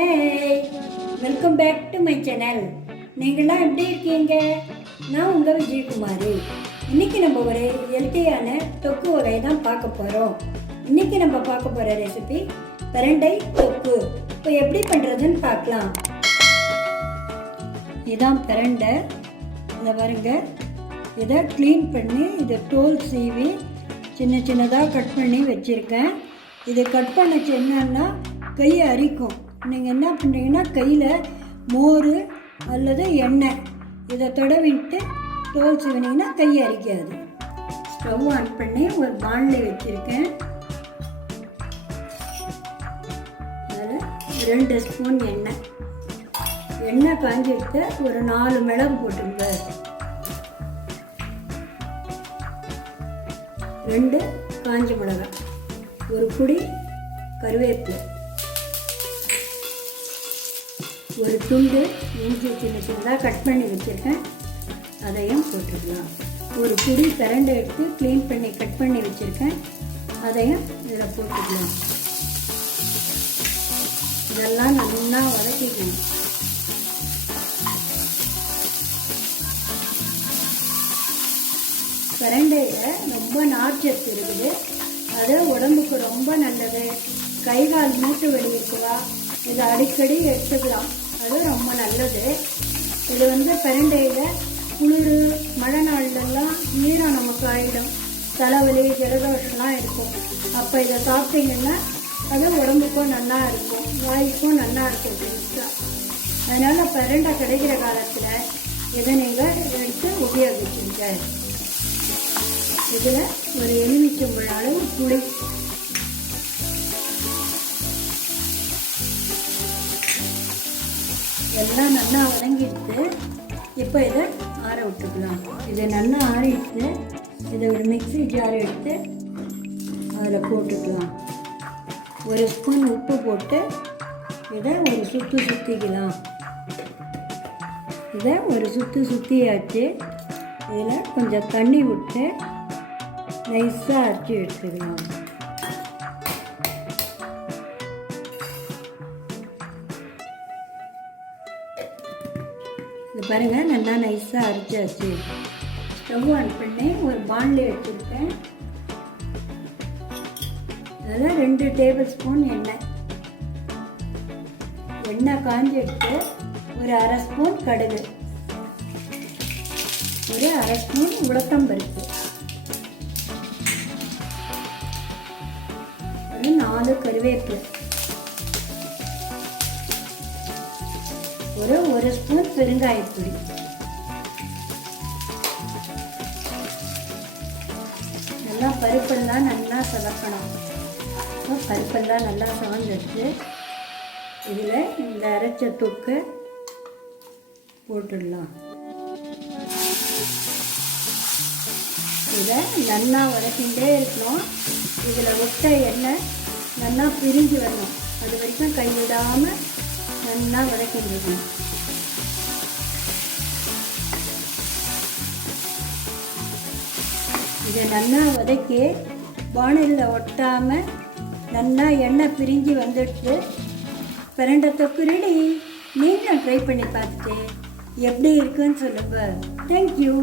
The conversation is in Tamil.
Hey, welcome back to my channel. நீங்களாம் எப்படி இருக்கீங்க? நான் உங்கள் விஜயகுமாரி. இன்றைக்கி நம்ம ஒரு ஹெல்த்தியான தொக்கு வகை தான் பார்க்க போகிறோம். இன்றைக்கி நம்ம பார்க்க போகிற ரெசிபி பிரண்டை தொக்கு. இப்போ எப்படி பண்ணுறதுன்னு பார்க்கலாம். இதான் பிரண்டை. இதை பாருங்க, இதை க்ளீன் பண்ணி இதை தோல் சீவி சின்ன சின்னதாக கட் பண்ணி வச்சுருக்கேன். இது கட் பண்ணச்சு என்னன்னா கையை அரிக்கும். நீங்கள் என்ன பண்ணுறீங்கன்னா கையில் மோர் அல்லது எண்ணெய் இதை தடவிட்டு தோல் சீவினீங்கன்னா கையை அரிக்காது. ஸ்டவ் ஆன் பண்ணி ஒரு பாண்டில் வச்சுருக்கேன். அதில் 2 ஸ்பூன் எண்ணெய் காஞ்சிட்டு ஒரு 4 மிளகு போட்டுங்க. 2 காஞ்ச மிளகாய், ஒரு குடி கருவேப்பிலை, ஒரு துண்டு இஞ்சி சின்ன சின்னதாக கட் பண்ணி வச்சுருக்கேன், அதையும் போட்டுக்கலாம். ஒரு குடி பிரண்டை எடுத்து க்ளீன் பண்ணி கட் பண்ணி வச்சுருக்கேன், அதையும் இதில் போட்டுக்கலாம். இதெல்லாம் நல்லா வதக்கிக்கணும். பிரண்டையில் ரொம்ப நார்ச்சத்து இருக்குது. அது உடம்புக்கு ரொம்ப நல்லது. கை கால் மூட்டு வலி இருக்குதா, இதை அடிக்கடி எடுத்துக்கலாம். அது ரொம்ப நல்லது. இது பிரண்டையில் குளிர் மழை நாள்லாம் ஈரம் நமக்கு ஆகிடும். தலைவலி ஜலதோஷம்லாம் இருக்கும். அப்போ இதை சாப்பிட்டீங்கன்னா அது உடம்புக்கும் நல்லா இருக்கும், வாய்க்கும் நல்லா இருக்கும் டேஸ்ட்டாக. அதனால் பிரண்டை கிடைக்கிற காலத்தில் இதை நீங்கள் எடுத்து உபயோகிச்சுங்க. இதில் ஒரு எலுமிச்சம்பழம் அளவு புளி, எல்லாம் நல்லா வதங்கிட்டு இப்போ இதை ஆற விட்டுக்கலாம். இதை நல்லா ஆறிட்டு இதை ஒரு மிக்ஸி ஜார் எடுத்து அதில் போட்டுக்கலாம். 1 ஸ்பூன் உப்பு போட்டு இதை ஒரு சுற்றிக்கலாம். இதை ஒரு சுற்றியாச்சு. இதில் கொஞ்சம் தண்ணி விட்டு நைஸாக அரைச்சி எடுத்துக்கலாம். இது பாருங்கள், நல்லா நைஸாக அரைச்சாச்சு. ஸ்டவ் ஆன் பண்ணி ஒரு பாண்டில் எடுத்துருக்கேன். அதில் 2 டேபிள் ஸ்பூன் எண்ணெய் காஞ்சி எடுத்து ஒரு 1/2 ஸ்பூன் கடுகு, ஒரு 1/2 ஸ்பூன் உளுத்தம்பருப்பு, ஒரு 4 கருவேப்பிலை, ஒரு 1 ஸ்பூன் பெருங்காயப்பொடி, நல்லா பருப்பெல்லாம் நல்லா சதக்கணும். பருப்பெல்லாம் நல்லா சவந்துட்டு இதில் இந்த அரைச்ச தொக்கை போட்டுடலாம். இதை நல்லா வதக்கிட்டே இருக்கணும். இதில் விட்ட எண்ணெய் நல்லா பிரிஞ்சு வரணும். அது வரைக்கும் கைவிடாமல் நல்லா வதக்கிடணும். இதை நல்லா வதக்கி பானையில் ஒட்டாமல் நல்லா எண்ணெய் பிரிஞ்சு வந்துட்டு பிரண்டை தொக்கு ரெடி. நீங்களும் ட்ரை பண்ணி பார்த்துட்டு எப்படி இருக்குன்னு சொல்லுங்கள். தேங்க்யூ.